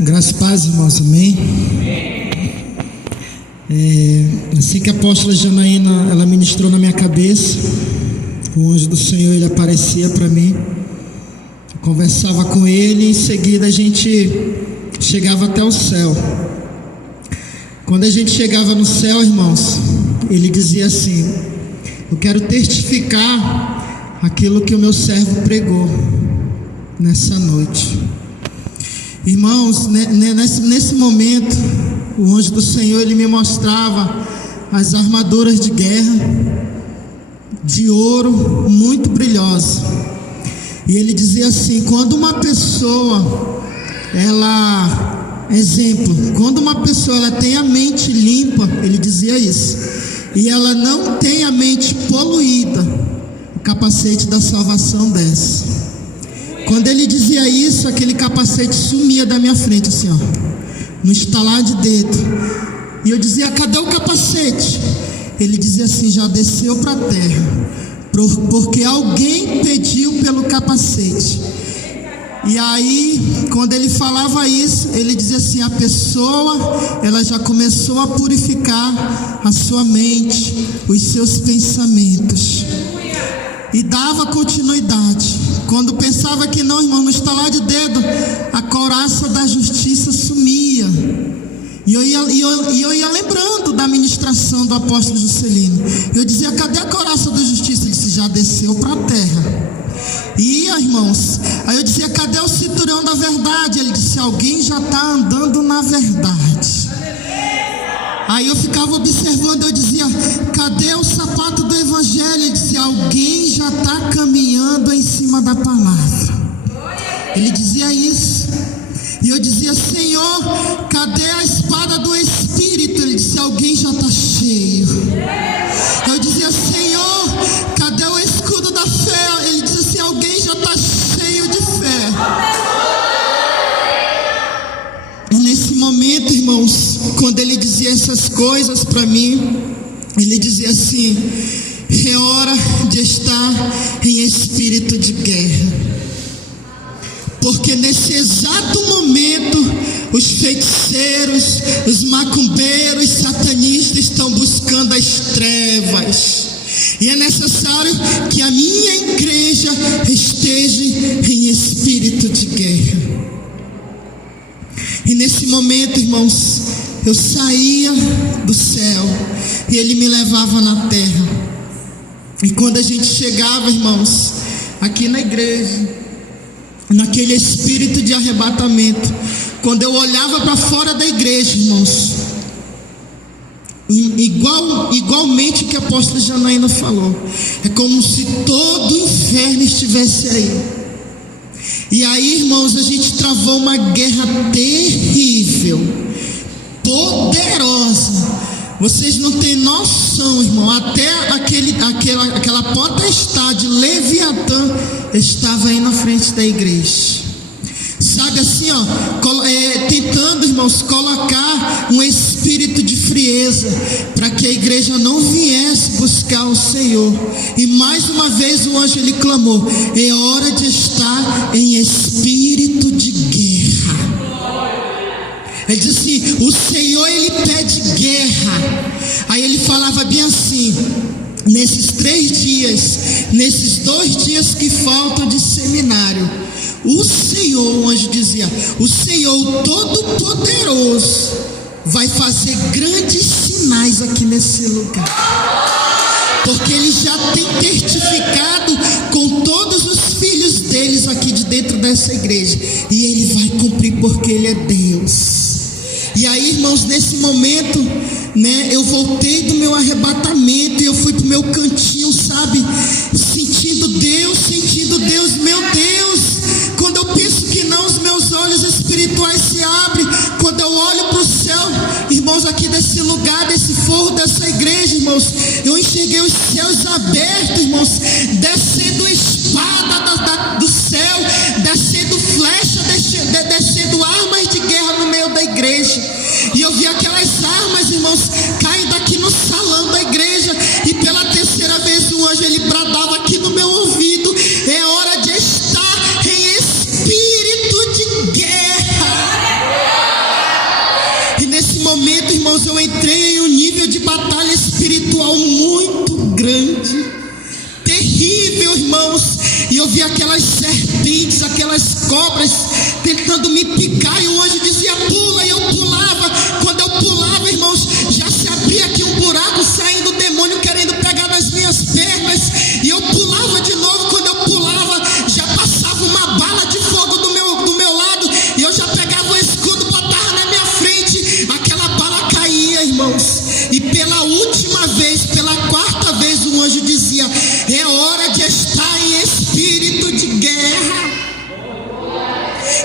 Graças e paz, irmãos, amém? Assim que a apóstola Janaína, ela ministrou na minha cabeça, o anjo do Senhor, ele aparecia para mim, eu conversava com ele e em seguida a gente chegava até o céu. Quando a gente chegava no céu, irmãos, ele dizia assim: eu quero testificar aquilo que o meu servo pregou nessa noite. Irmãos, nesse momento, o anjo do Senhor, ele me mostrava as armaduras de guerra de ouro muito brilhosa, e ele dizia assim: quando uma pessoa, quando uma pessoa ela tem a mente limpa, ele dizia isso, e ela não tem a mente poluída, o capacete da salvação desce. Quando ele dizia isso, aquele capacete sumia da minha frente, assim, ó, no estalar de dedo. E eu dizia: cadê o capacete? Ele dizia assim: já desceu para a terra, porque alguém pediu pelo capacete. E aí, quando ele falava isso, ele dizia assim: a pessoa, ela já começou a purificar a sua mente, os seus pensamentos. E dava continuidade. Quando pensava que não, irmão, no estalar de dedo, a couraça da justiça sumia. E eu ia lembrando da ministração do apóstolo Juscelino. Eu dizia: cadê a couraça da justiça? Ele disse: já desceu para a terra. E ia, irmãos, aí eu dizia: cadê o cinturão da verdade? Ele disse: alguém já está andando na verdade. Aí eu ficava observando, eu dizia: cadê o sapato do evangelho? Ele disse: alguém já está caminhando em cima da palavra. Ele dizia isso. E eu dizia: Senhor, cadê a espada do Espírito? Ele disse: alguém já está cheio. Eu dizia: Senhor, cadê o escudo da fé? Ele disse assim: alguém já está cheio de fé. E nesse momento, irmãos, quando ele dizia essas coisas para mim, ele dizia assim: é hora de estar em espírito de guerra. Porque nesse exato momento, os feiticeiros, os macumbeiros, satanistas estão buscando as trevas. E é necessário que a minha igreja esteja em espírito de guerra. E nesse momento, irmãos, eu saía do céu e ele me levava na terra. E quando a gente chegava, irmãos, aqui na igreja, naquele espírito de arrebatamento, quando eu olhava para fora da igreja, irmãos, igualmente que a apóstola Janaína falou, é como se todo o inferno estivesse aí. E aí, irmãos, a gente travou uma guerra terrível, poderosa. Vocês não têm noção, irmão. Até aquela potestade Leviatã estava aí na frente da igreja. Sabe assim, ó, tentando, irmãos, colocar um espírito de frieza para que a igreja não viesse buscar o Senhor. E mais uma vez o anjo ele clamou: é hora de estar em espírito de guerra. Ele diz assim: o Senhor ele pede guerra. Aí ele falava bem assim: nesses 3 dias, nesses 2 dias que faltam de seminário, o Senhor, o anjo dizia, o Senhor Todo-Poderoso vai fazer grandes sinais aqui nesse lugar. Porque ele já tem testificado com todos os filhos deles aqui de dentro dessa igreja. E ele vai cumprir porque ele é Deus. E aí, irmãos, nesse momento, né, eu voltei do meu arrebatamento e eu fui pro meu cantinho, sabe? Sentindo Deus, meu Deus. Quando eu penso que não, os meus olhos espirituais se abrem. Quando eu olho para o céu, irmãos, aqui desse lugar, desse forro, dessa igreja, irmãos, eu enxerguei os céus abertos, irmãos, descendo espada do céu, descendo flecha, descendo armas de guerra no meio da igreja. E eu vi aquelas armas, irmãos, caindo aqui no salão da igreja. E pela 3ª vez o anjo ele bradava aqui no meu ouvido: é hora de estar em espírito de guerra. e eu via aquelas serpentes, aquelas cobras tentando me picar, e o anjo dizia pula, e eu pulava. Quando eu pulava, irmãos, já se abria aqui um buraco, saindo o demônio querendo pegar nas minhas pernas, e eu pulava de novo. Quando eu pulava, já passava uma bala de fogo do meu lado, e eu já pegava o escudo, botava na minha frente, aquela bala caía, irmãos. E pela última vez, pela quarta vez, o anjo dizia: é hora de estar em espírito de guerra.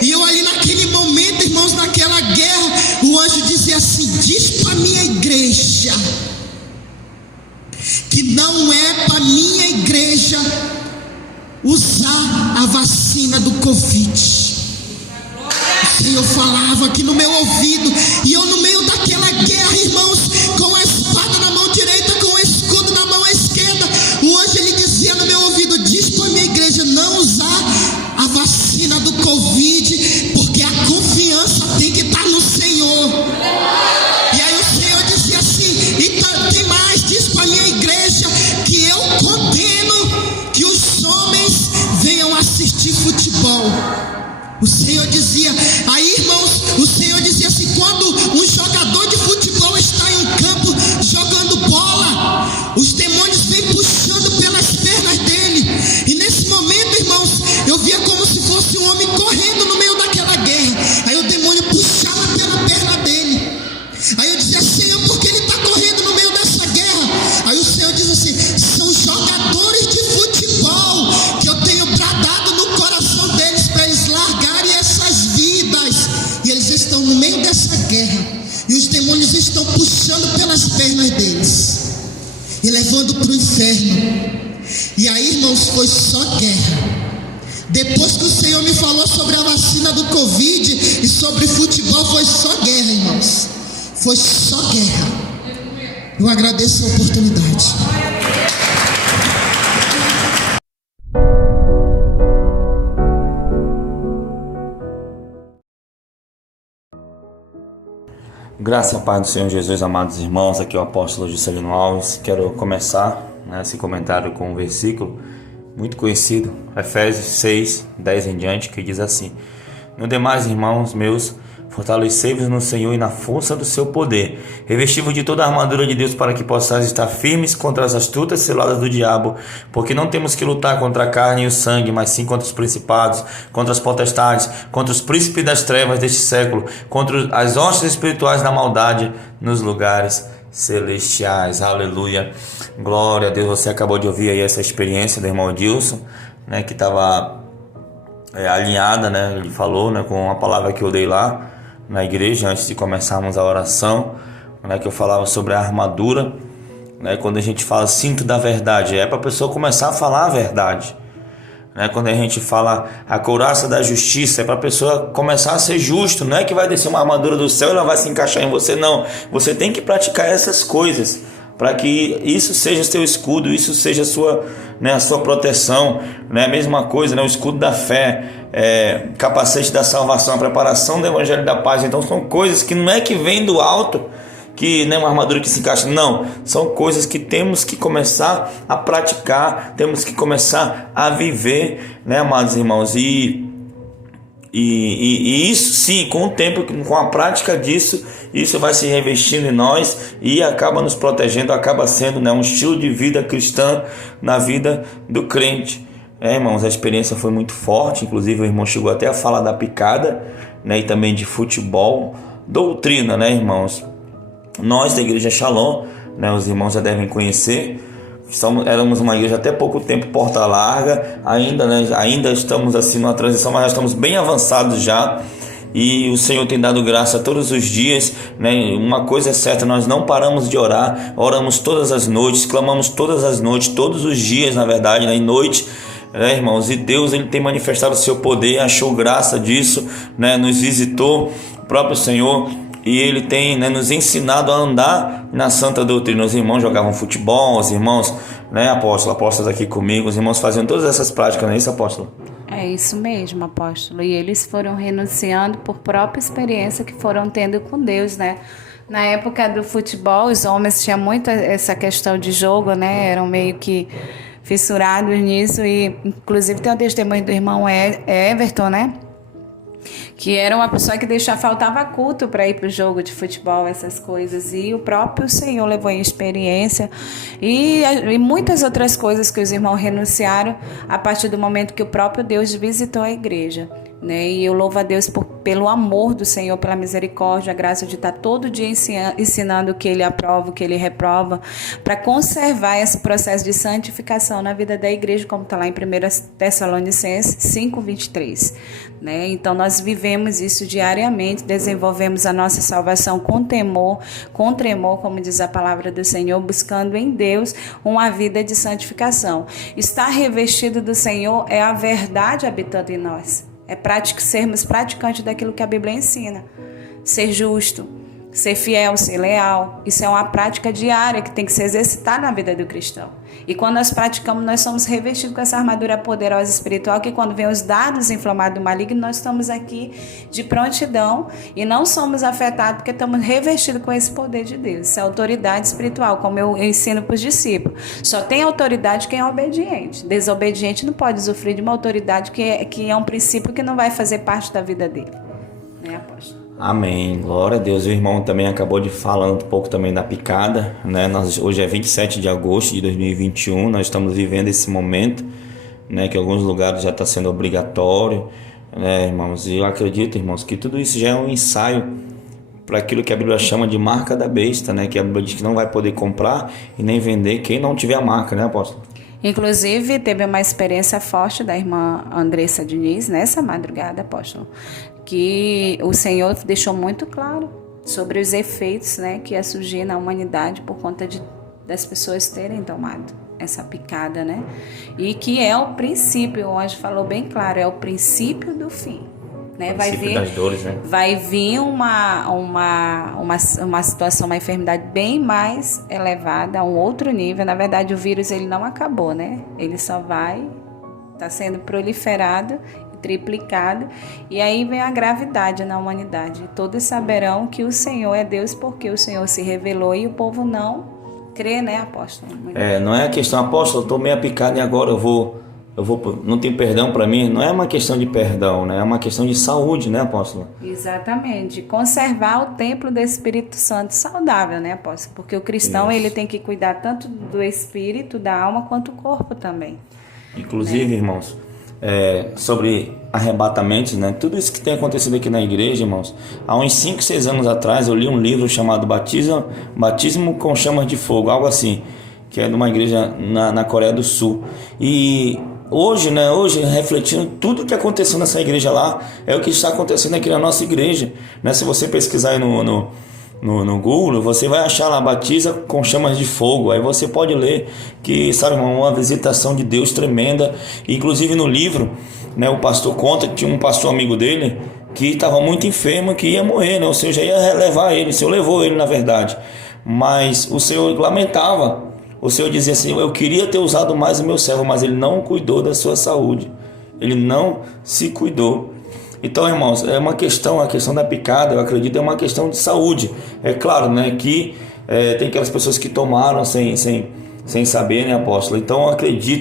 E eu ali naquele momento, irmãos, naquela guerra, o anjo dizia assim: diz para minha igreja que não é para minha igreja usar a vacina do Covid. O Senhor falava aqui no meu ouvido, e eu no meio daquela guerra, irmãos, com a espada na mão direita, com o escudo na mão esquerda, o anjo ele dizia no meu ouvido: diz para minha igreja não usar a vacina do Covid, porque a confiança tem que estar no Senhor. E aí o Senhor dizia assim: e tem mais, diz para minha igreja que eu condeno que os homens venham assistir futebol. O Senhor dizia, aí irmãos, o Senhor dizia assim: quando um jogador de futebol está em um campo jogando bola, os demônios vêm puxando pelas pernas dele, e nesse momento, irmãos, eu via como se fosse um homem correndo no meio daquela guerra, aí o demônio puxava pela perna dele, aí eu dizia: Senhor, por que ele está correndo no meio dessa guerra? Aí o Senhor diz assim: são jogadores de futebol que eu tenho bradado no coração deles para eles largarem essas vidas, e eles estão no meio dessa guerra, e os demônios estão puxando pelas pernas deles e levando para o inferno. E aí, irmãos, foi só guerra. Depois que o Senhor me falou sobre a vacina do Covid e sobre futebol, foi só guerra, irmãos. Foi só guerra. Eu agradeço a oportunidade. Graça e a paz do Senhor Jesus, amados irmãos. Aqui é o apóstolo Juscelino Alves. Quero começar esse comentário com um versículo muito conhecido, Efésios 6, 10 em diante, que diz assim: no demais, irmãos meus, fortalecei-vos no Senhor e na força do seu poder, revesti-vos de toda a armadura de Deus, para que possais estar firmes contra as astutas ciladas do diabo, porque não temos que lutar contra a carne e o sangue, mas sim contra os principados, contra as potestades, contra os príncipes das trevas deste século, contra as hostes espirituais da maldade nos lugares celestiais. Aleluia, glória a Deus. Você acabou de ouvir aí essa experiência do irmão Edilson, que estava alinhada, ele falou, com a palavra que eu dei lá na igreja antes de começarmos a oração, que eu falava sobre a armadura, quando a gente fala cinto da verdade, é para a pessoa começar a falar a verdade, quando a gente fala a couraça da justiça, é para a pessoa começar a ser justo. Não é que vai descer uma armadura do céu e ela vai se encaixar em você, não. Você tem que praticar essas coisas para que isso seja seu escudo, isso seja a sua proteção, A mesma coisa, o escudo da fé, capacete da salvação, a preparação do evangelho da paz. Então são coisas que não é que vem do alto, que nem uma armadura que se encaixa, não, são coisas que temos que começar a praticar, temos que começar a viver, amados irmãos, e isso sim, com o tempo, com a prática disso, isso vai se revestindo em nós e acaba nos protegendo, acaba sendo um estilo de vida cristã na vida do crente. Irmãos, a experiência foi muito forte, inclusive o irmão chegou até a falar da picada, e também de futebol, doutrina, irmãos. Nós da igreja Shalom, os irmãos já devem conhecer, éramos uma igreja até pouco tempo porta larga, ainda estamos assim numa transição, mas já estamos bem avançados já, e o Senhor tem dado graça todos os dias, Uma coisa é certa, nós não paramos de orar, oramos todas as noites, clamamos todas as noites, todos os dias, na verdade, em noite, irmãos, e Deus ele tem manifestado o seu poder, achou graça disso, nos visitou, o próprio Senhor, e Ele tem nos ensinado a andar na santa doutrina. Os irmãos jogavam futebol, os irmãos, apóstolos aqui comigo, os irmãos faziam todas essas práticas, não é isso, apóstolo? É isso mesmo, apóstolo. E eles foram renunciando por própria experiência que foram tendo com Deus, Na época do futebol, os homens tinham muito essa questão de jogo, Eram meio que fissurados nisso. E inclusive tem o testemunho do irmão Everton, né? Que era uma pessoa que faltava culto para ir para o jogo de futebol, essas coisas, e o próprio Senhor levou em experiência, e muitas outras coisas que os irmãos renunciaram a partir do momento que o próprio Deus visitou a igreja, né? E eu louvo a Deus pelo amor do Senhor, pela misericórdia, a graça de estar todo dia ensinando o que Ele aprova, o que Ele reprova, para conservar esse processo de santificação na vida da igreja, como está lá em 1 Tessalonicenses 5:23, né? Então nós vivemos isso diariamente, desenvolvemos a nossa salvação com temor, com tremor, como diz a palavra do Senhor, buscando em Deus uma vida de santificação. Estar revestido do Senhor é a verdade habitando em nós. É sermos praticantes daquilo que a Bíblia ensina. Ser justo, ser fiel, ser leal. Isso é uma prática diária que tem que se exercitar na vida do cristão. E quando nós praticamos, nós somos revestidos com essa armadura poderosa espiritual, que quando vem os dardos inflamados do maligno, nós estamos aqui de prontidão e não somos afetados porque estamos revestidos com esse poder de Deus. Isso é autoridade espiritual, como eu ensino para os discípulos. Só tem autoridade quem é obediente. Desobediente não pode usufruir de uma autoridade que é um princípio que não vai fazer parte da vida dele. Né, apóstolo? Amém, glória a Deus. O irmão também acabou de falar um pouco também da picada, né? Hoje é 27 de agosto de 2021, nós estamos vivendo esse momento, né? Que em alguns lugares já está sendo obrigatório, né, irmãos? E eu acredito, irmãos, que tudo isso já é um ensaio para aquilo que a Bíblia chama de marca da besta, né? Que a Bíblia diz que não vai poder comprar e nem vender quem não tiver a marca, né, apóstolo? Inclusive, teve uma experiência forte da irmã Andressa Diniz nessa madrugada, apóstolo, que o Senhor deixou muito claro sobre os efeitos, né, que ia surgir na humanidade por conta das pessoas terem tomado essa picada, né? E que é o princípio, o anjo falou bem claro, é o princípio do fim. Né? Das dores, né? Vai vir uma situação, uma enfermidade bem mais elevada, a um outro nível. Na verdade, o vírus ele não acabou, né? Ele só está sendo proliferado, triplicado, e aí vem a gravidade na humanidade. Todos saberão que o Senhor é Deus porque o Senhor se revelou e o povo não crê, né, apóstolo? Não é a questão, apóstolo, eu tomei a picada e agora eu vou, não tem perdão para mim. Não é uma questão de perdão, né? É uma questão de saúde, né, apóstolo? Exatamente. Conservar o templo do Espírito Santo saudável, né, apóstolo? Porque o cristão ele tem que cuidar tanto do espírito, da alma, quanto do corpo também. Inclusive, né, irmãos, sobre arrebatamentos, né? Tudo isso que tem acontecido aqui na igreja, irmãos. Há uns 5, 6 anos atrás eu li um livro chamado Batismo com Chamas de Fogo, algo assim, que é de uma igreja na Coreia do Sul. E hoje, né, refletindo tudo que aconteceu nessa igreja lá, é o que está acontecendo aqui na nossa igreja, né? Se você pesquisar aí no Google, você vai achar lá Batiza com Chamas de Fogo. Aí você pode ler que, sabe, uma visitação de Deus tremenda. Inclusive no livro, né, o pastor conta que tinha um pastor amigo dele que estava muito enfermo, que ia morrer, né? O Senhor já ia levar ele, o Senhor levou ele na verdade, mas o Senhor lamentava. O Senhor dizia assim: eu queria ter usado mais o meu servo, mas ele não cuidou da sua saúde, ele não se cuidou. Então, irmãos, é uma questão, a questão da picada, eu acredito, é uma questão de saúde. É claro, né, que tem aquelas pessoas que tomaram sem saber, né, apóstolo? Então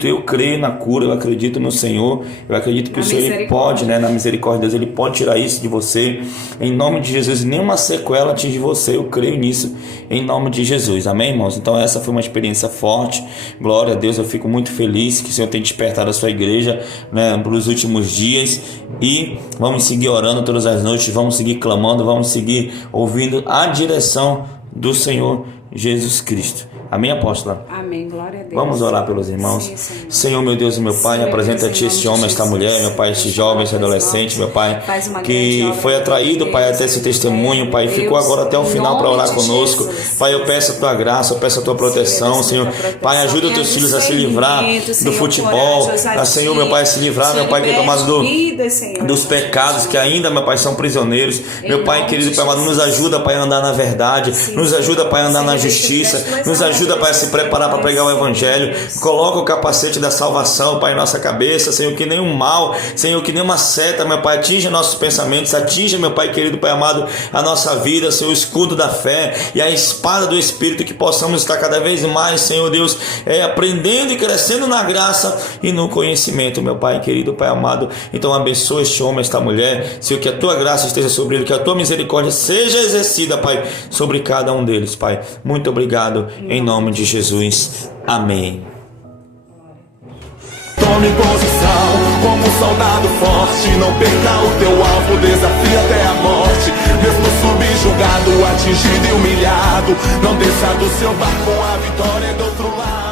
eu creio na cura, eu acredito no Senhor, eu acredito que o Senhor ele pode, né, na misericórdia de Deus, ele pode tirar isso de você, em nome de Jesus, e nenhuma sequela atinge você, eu creio nisso, em nome de Jesus, amém, irmãos? Então essa foi uma experiência forte, glória a Deus, eu fico muito feliz que o Senhor tenha despertado a sua igreja, né, pelos últimos dias, e vamos seguir orando todas as noites, vamos seguir clamando, vamos seguir ouvindo a direção do Senhor Jesus Cristo. Amém, apóstola? Amém, glória a Deus. Vamos orar pelos irmãos. Sim, Senhor, meu Deus e meu Pai, apresenta-te este homem, esta mulher, meu Pai, este jovem, este adolescente, meu Pai, que foi atraído, Pai, até esse testemunho, Pai, ficou agora até o final para orar conosco. Pai, eu peço a Tua graça, eu peço a Tua proteção, Senhor. Pai, ajuda os Teus filhos a se livrar do futebol, a Senhor, meu Pai, a se livrar, meu Pai, que é tomado dos pecados que ainda, meu Pai, são prisioneiros. Meu Pai, querido Pai amado, nos ajuda, Pai, a andar na verdade, nos ajuda, Pai, a andar na justiça, nos ajuda, ajuda, Pai, a se preparar para pregar o Evangelho. Coloca o capacete da salvação, Pai, em nossa cabeça, Senhor, que nenhum mal, Senhor, que nenhuma seta, meu Pai, atinja nossos pensamentos, atinja, meu Pai querido, Pai amado, a nossa vida, Senhor, o escudo da fé e a espada do Espírito, que possamos estar cada vez mais, Senhor Deus, aprendendo e crescendo na graça e no conhecimento, meu Pai querido, Pai amado. Então abençoa este homem, esta mulher, Senhor, que a tua graça esteja sobre ele, que a tua misericórdia seja exercida, Pai, sobre cada um deles, Pai. Muito obrigado, em nome de Jesus. Amém. Tome posição como um soldado forte. Não perca o teu alvo, desafia até a morte. Mesmo subjugado, atingido e humilhado, não desça do seu barco, a vitória é do outro lado.